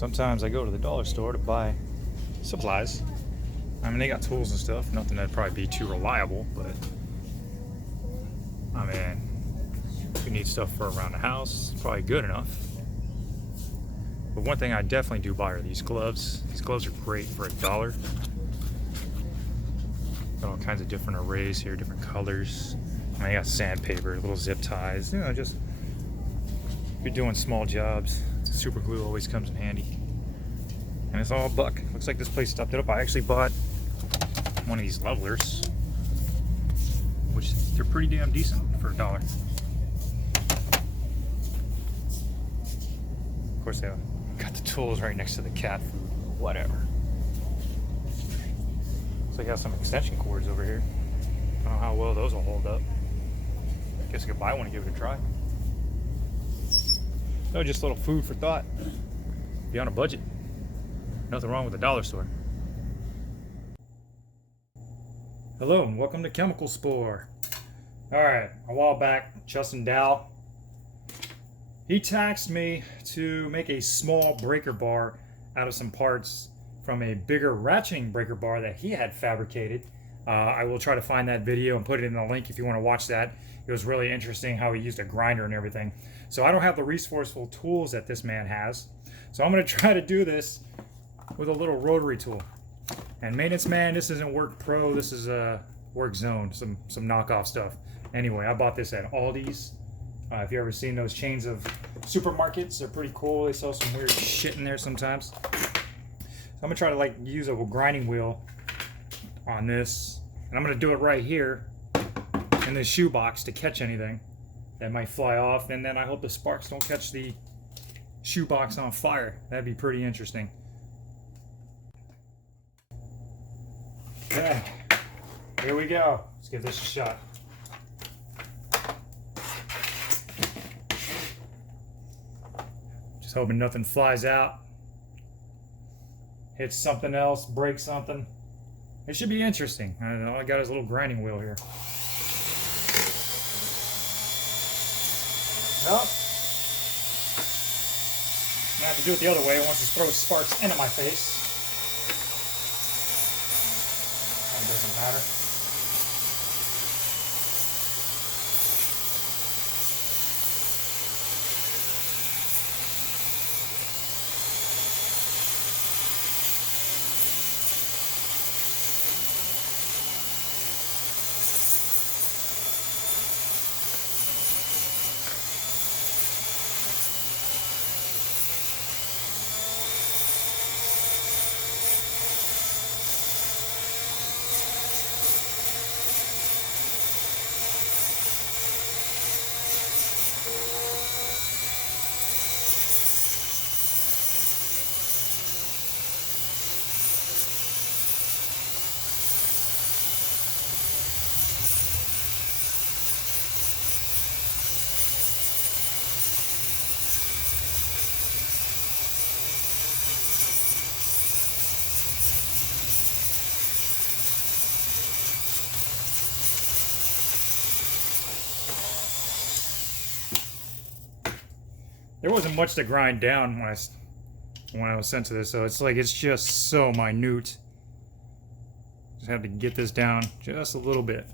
Sometimes I go to the dollar store to buy supplies. I mean, they got tools and stuff. Nothing that'd probably be too reliable, but I mean, if you need stuff for around the house, it's probably good enough. But one thing I definitely do buy are these gloves. These gloves are great for $1. Got all kinds of different arrays here, different colors. I mean, I got sandpaper, little zip ties, just if you're doing small jobs, super glue always comes in handy. And it's all a buck. Looks like this place stopped it up. I actually bought one of these levelers, which they're pretty damn decent for $1. Of course, they got the tools right next to the cat food, whatever. So they got some extension cords over here. I don't know how well those will hold up. Guess I could buy one and give it a try. No, just a little food for thought. Be on a budget. Nothing wrong with the dollar store. Hello and welcome to Chemical Spore. Alright, a while back, Justin Dow, he taxed me to make a small breaker bar out of some parts from a bigger ratcheting breaker bar that he had fabricated. I will try to find that video and put it in the link if you want to watch that. It was really interesting how he used a grinder and everything. So I don't have the resourceful tools that this man has. So I'm going to try to do this with a little rotary tool. And maintenance man, this isn't Work Pro, this is Work Zone, some knockoff stuff. Anyway, I bought this at Aldi's. If you've ever seen those chains of supermarkets, they're pretty cool. They sell some weird shit in there sometimes. So I'm gonna try to use a grinding wheel on this, and I'm gonna do it right here in this shoebox to catch anything that might fly off, and then I hope the sparks don't catch the shoebox on fire. That'd be pretty interesting. Okay, here we go. Let's give this a shot. Just hoping nothing flies out, hits something else, breaks something. It should be interesting. I don't know, I got his little grinding wheel here. Nope. I have to do it the other way. It wants to throw sparks into my face. That doesn't matter. There wasn't much to grind down when I was sent to this, so it's just so minute. Just have to get this down just a little bit.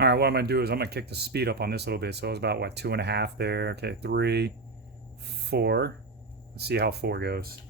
Alright, what I'm going to do is I'm going to kick the speed up on this a little bit. So it was about, 2.5 there. Okay, 3, 4. Let's see how 4 goes.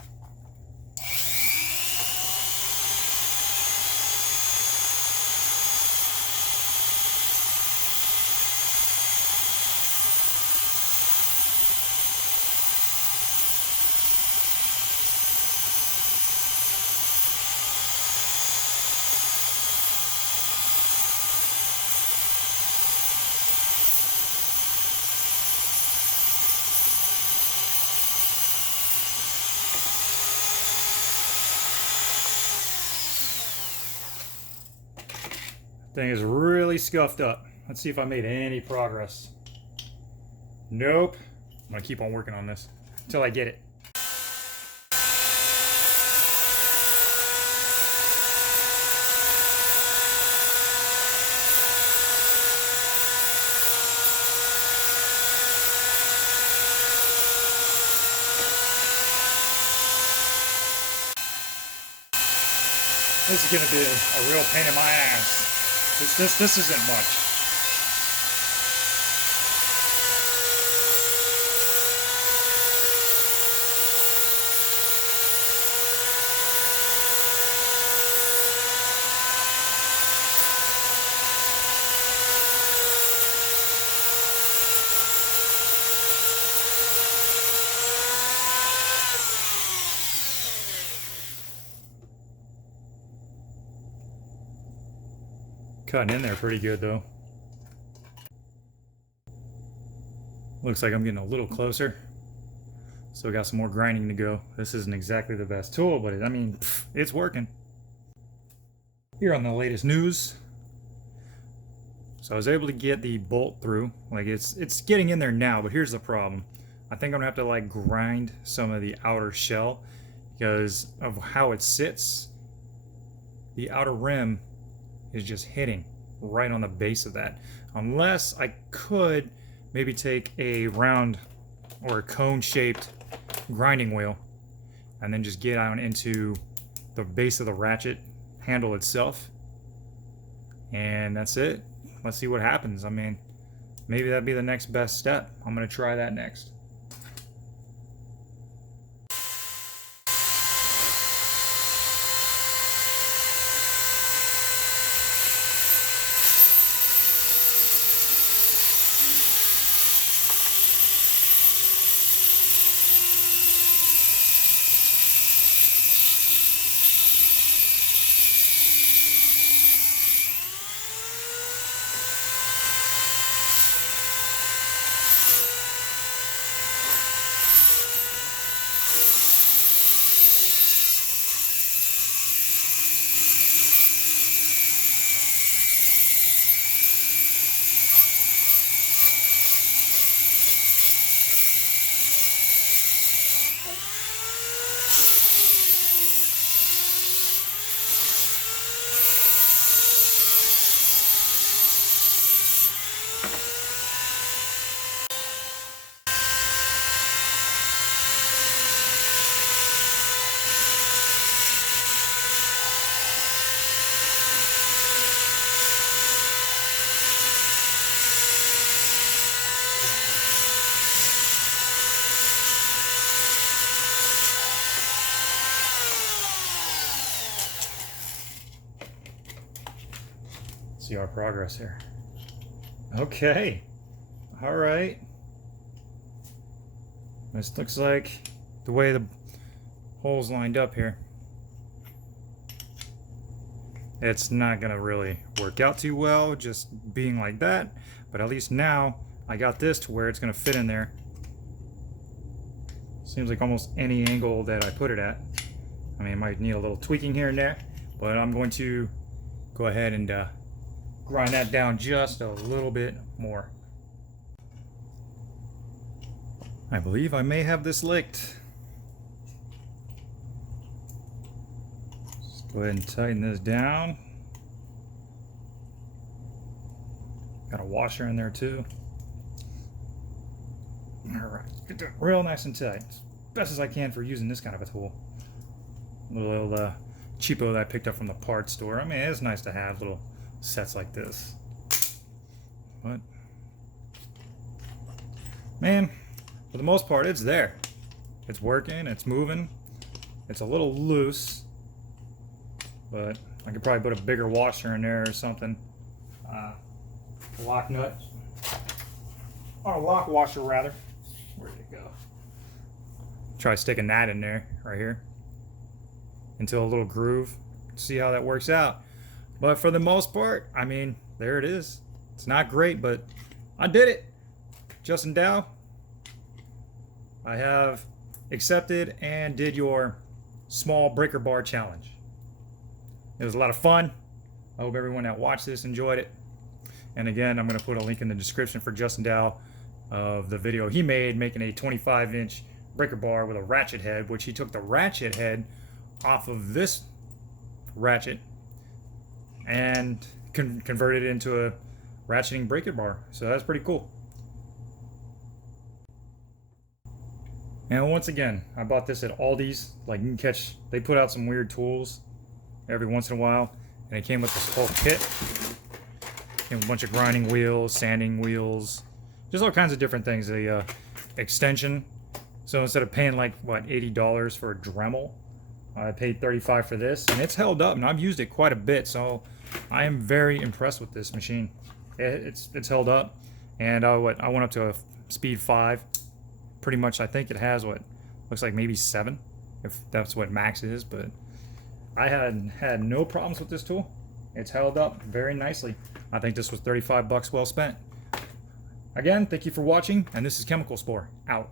Thing is really scuffed up. Let's see if I made any progress. Nope. I'm gonna keep on working on this until I get it. This is gonna be a real pain in my ass. This isn't much. Cutting in there pretty good though. Looks like I'm getting a little closer. Still got some more grinding to go. This isn't exactly the best tool, but I mean, it's working. Here on the latest news. So I was able to get the bolt through. Like it's getting in there now, but here's the problem. I think I'm gonna have to like grind some of the outer shell because of how it sits. The outer rim is just hitting right on the base of that. Unless I could maybe take a round or a cone shaped grinding wheel and then just get on into the base of the ratchet handle itself, and that's it. Let's see what happens. I mean, maybe that'd be the next best step. I'm gonna try that next. See our progress here. Okay. All right. This looks like the way the holes lined up here. It's not gonna really work out too well just being like that, but at least now I got this to where it's gonna fit in there. Seems like almost any angle that I put it at. I mean, it might need a little tweaking here and there, but I'm going to go ahead and grind that down just a little bit more. I believe I may have this licked. Just go ahead and tighten this down. Got a washer in there too. Alright, get that real nice and tight. As best as I can for using this kind of a tool. Little cheapo that I picked up from the parts store. I mean, it's nice to have little sets like this. But man, for the most part, it's there. It's working, it's moving. It's a little loose, but I could probably put a bigger washer in there or something. Lock nut, or a lock washer rather. Where did it go? Try sticking that in there, right here, into a little groove. See how that works out. But for the most part, I mean, there it is. It's not great, but I did it. Justin Dow, I have accepted and did your small breaker bar challenge. It was a lot of fun. I hope everyone that watched this enjoyed it. And again, I'm going to put a link in the description for Justin Dow of the video he made making a 25-inch breaker bar with a ratchet head, which he took the ratchet head off of this ratchet and converted it into a ratcheting breaker bar. So that's pretty cool. And once again, I bought this at Aldi's. Like, you can catch, they put out some weird tools every once in a while. And it came with this whole kit. Came with a bunch of grinding wheels, sanding wheels, just all kinds of different things. The extension. So instead of paying like, what, $80 for a Dremel, I paid $35 for this. And it's held up, and I've used it quite a bit. So I am very impressed with this machine. It's held up. And I went up to a speed 5. Pretty much, I think it has what looks like maybe 7, if that's what max is. But I had no problems with this tool. It's held up very nicely. I think this was $35 well spent. Again, thank you for watching, and this is Chemical Spore out.